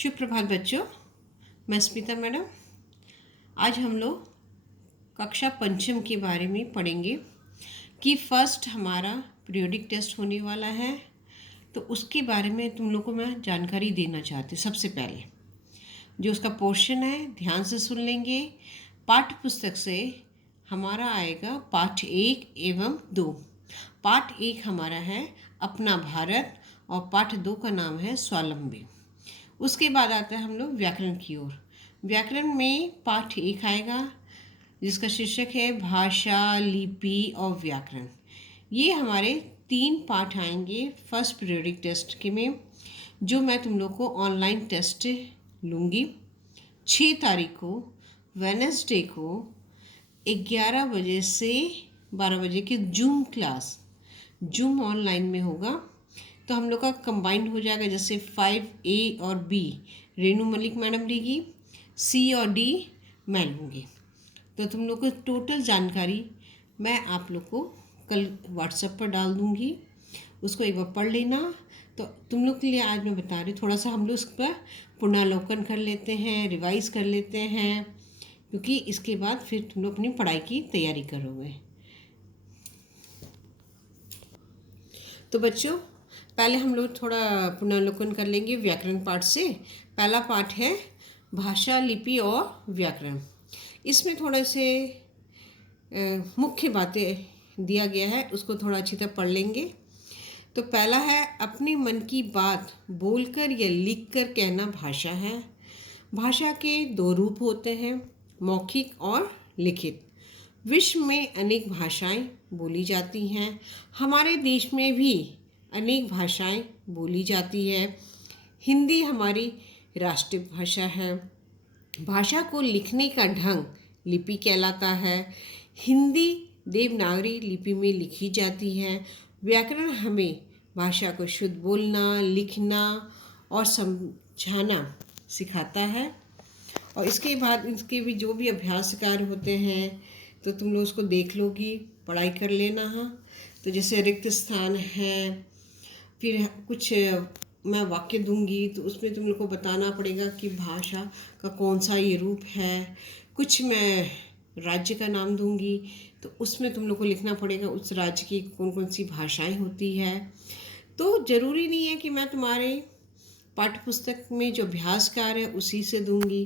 शुभ प्रभात बच्चों। मैं स्मिता मैडम। आज हम लोग कक्षा पंचम के बारे में पढ़ेंगे कि फर्स्ट हमारा पीरियोडिक टेस्ट होने वाला है, तो उसके बारे में तुम लोग को मैं जानकारी देना चाहती हूँ। सबसे पहले जो उसका पोर्शन है ध्यान से सुन लेंगे। पाठ्य पुस्तक से हमारा आएगा पाठ 1 एवं 2। पाठ 1 हमारा है अपना भारत और पाठ 2 का नाम है स्वावलंबी। उसके बाद आता है हम लोग व्याकरण की ओर। व्याकरण में पाठ 1 आएगा जिसका शीर्षक है भाषा, लिपि और व्याकरण। ये हमारे 3 पाठ आएंगे फर्स्ट पीरियोडिक टेस्ट के में, जो मैं तुम लोग को ऑनलाइन टेस्ट लूँगी 6 तारीख को वेडनेसडे को 11 बजे से 12 बजे की जूम ऑनलाइन में होगा। तो हम लोग का कंबाइंड हो जाएगा, जैसे 5A और B रेनू मलिक मैडम लेगी, C और D मैं लूँगी। तो तुम लोग को टोटल जानकारी मैं आप लोग को कल व्हाट्सएप पर डाल दूँगी, उसको एक बार पढ़ लेना। तो तुम लोग के लिए आज मैं बता रही हूँ, थोड़ा सा हम लोग उस पर पुनरावलोकन कर लेते हैं, रिवाइज कर लेते हैं, क्योंकि इसके बाद फिर तुम लोग अपनी पढ़ाई की तैयारी करोगे। तो बच्चों पहले हम लोग थोड़ा पुनरावलोकन कर लेंगे व्याकरण पाठ से। पहला पाठ है भाषा, लिपि और व्याकरण। इसमें थोड़े से मुख्य बातें दिया गया है, उसको थोड़ा अच्छी तरह पढ़ लेंगे। तो पहला है अपने मन की बात बोलकर या लिखकर कहना भाषा है। भाषा के 2 रूप होते हैं, मौखिक और लिखित। विश्व में अनेक भाषाएं बोली जाती हैं। हमारे देश में भी अनेक भाषाएं बोली जाती है। हिंदी हमारी राष्ट्रीय भाषा है। भाषा को लिखने का ढंग लिपि कहलाता है। हिंदी देवनागरी लिपि में लिखी जाती है। व्याकरण हमें भाषा को शुद्ध बोलना, लिखना और समझाना सिखाता है। और इसके बाद इसके भी जो भी अभ्यास कार्य होते हैं तो तुम लोग उसको देख लोगी, पढ़ाई कर लेना। हाँ, तो जैसे रिक्त स्थान है, फिर कुछ मैं वाक्य दूंगी तो उसमें तुम लोग को बताना पड़ेगा कि भाषा का कौन सा ये रूप है। कुछ मैं राज्य का नाम दूंगी तो उसमें तुम लोग को लिखना पड़ेगा उस राज्य की कौन कौन सी भाषाएं होती है। तो ज़रूरी नहीं है कि मैं तुम्हारे पाठ्य पुस्तक में जो अभ्यास कार्य है उसी से दूंगी,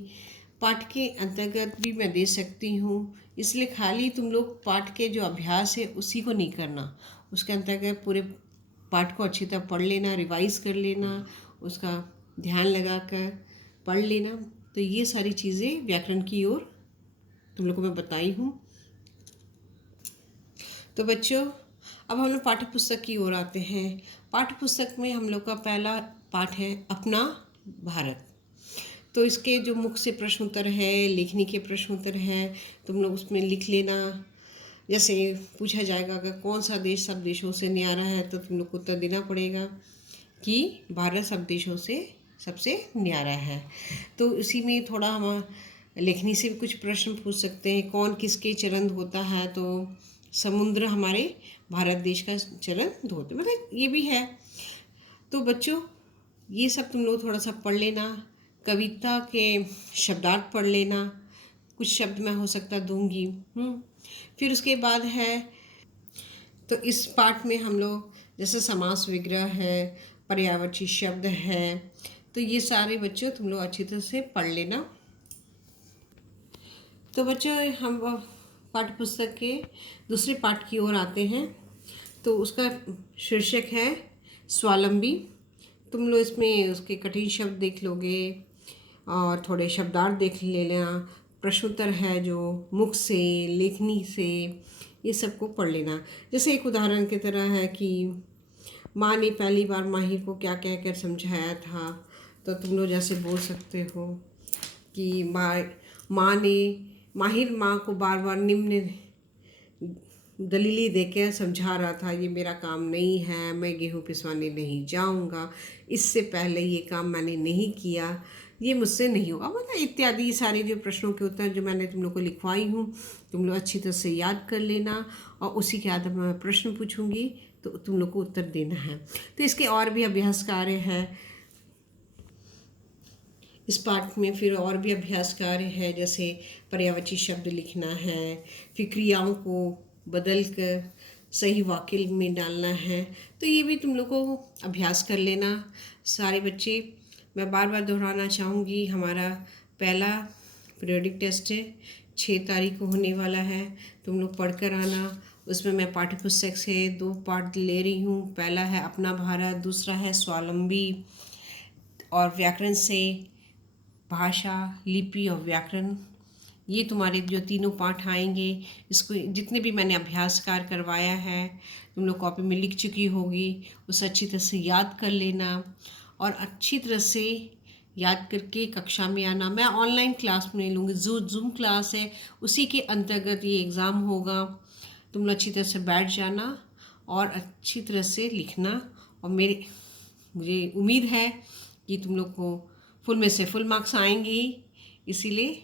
पाठ के अंतर्गत भी मैं दे सकती हूँ। इसलिए खाली तुम लोग पाठ के जो अभ्यास है उसी को नहीं करना, उसके अंतर्गत पूरे पाठ को अच्छी तरह पढ़ लेना, रिवाइज कर लेना, उसका ध्यान लगा कर पढ़ लेना। तो ये सारी चीज़ें व्याकरण की ओर तुम लोग को मैं बताई हूँ। तो बच्चों अब हम लोग पाठ्य पुस्तक की ओर आते हैं। पाठ्य पुस्तक में हम लोग का पहला पाठ है अपना भारत। तो इसके जो मुख्य से प्रश्न उत्तर है, लेखनी के प्रश्न उत्तर है, तुम लोग उसमें लिख लेना। जैसे पूछा जाएगा कि कौन सा देश सब देशों से न्यारा है, तो तुम लोग को उत्तर देना पड़ेगा कि भारत सब देशों से सबसे न्यारा है। तो इसी में थोड़ा हम लेखनी से भी कुछ प्रश्न पूछ सकते हैं। कौन किसके चरण होता है, तो समुद्र हमारे भारत देश का चरण धोते, मतलब ये भी है। तो बच्चों ये सब तुम लोग थोड़ा सा पढ़ लेना। कविता के शब्दार्थ पढ़ लेना, कुछ शब्द मैं हो सकता दूंगी। फिर उसके बाद है, तो इस पाठ में हम लोग जैसे समास विग्रह है, पर्यायवाची शब्द है, तो ये सारे बच्चों तुम लोग अच्छी तरह से पढ़ लेना। तो बच्चों हम पाठ्य पुस्तक के दूसरे पाठ की ओर आते हैं। तो उसका शीर्षक है स्वावलंबी। तुम लोग इसमें उसके कठिन शब्द देख लोगे और थोड़े शब्दार्थ देख लेना। प्रश्नोत्तर है जो मुख से, लेखनी से, ये सब को पढ़ लेना। जैसे एक उदाहरण की तरह है कि माँ ने पहली बार माहिर को क्या कहकर समझाया था, तो तुम लोग जैसे बोल सकते हो कि माँ ने माहिर माँ को बार बार निम्न दलीलें देकर समझा रहा था, ये मेरा काम नहीं है, मैं गेहूँ पिसवाने नहीं जाऊंगा, इससे पहले ये काम मैंने नहीं किया, ये मुझसे नहीं होगा, मतलब इत्यादि सारे जो प्रश्नों के उत्तर जो मैंने तुम लोग को लिखवाई हूँ, तुम लोग अच्छी तरह से याद कर लेना। और उसी के आधार पर मैं प्रश्न पूछूंगी तो तुम लोग को उत्तर देना है। तो इसके और भी अभ्यास कार्य है। इस पाठ में फिर और भी अभ्यास कार्य है, जैसे पर्यायवाची शब्द लिखना है, फिर क्रियाओं को बदल कर सही वाक्य में डालना है। तो ये भी तुम लोग को अभ्यास कर लेना सारे बच्चे। मैं बार बार दोहराना चाहूँगी, हमारा पहला पीरियोडिक टेस्ट है 6 तारीख को होने वाला है। तुम लोग पढ़ कर आना। उसमें मैं पाठ्य पुस्तक से 2 पाठ ले रही हूँ। पहला है अपना भारत, दूसरा है स्वावलंबी, और व्याकरण से भाषा, लिपि और व्याकरण। ये तुम्हारे जो तीनों पाठ आएंगे, इसको जितने भी मैंने अभ्यास कार्य करवाया है तुम लोग कॉपी में लिख चुकी होगी, उसे अच्छी तरह से याद कर लेना और अच्छी तरह से याद करके कक्षा में आना। मैं ऑनलाइन क्लास में लूँगी, जो जूम क्लास है उसी के अंतर्गत ये एग्ज़ाम होगा। तुम लोग अच्छी तरह से बैठ जाना और अच्छी तरह से लिखना, और मुझे उम्मीद है कि तुम लोग को फुल में से फुल मार्क्स आएंगे ही। इसीलिए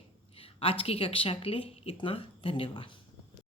आज की कक्षा के लिए इतना धन्यवाद।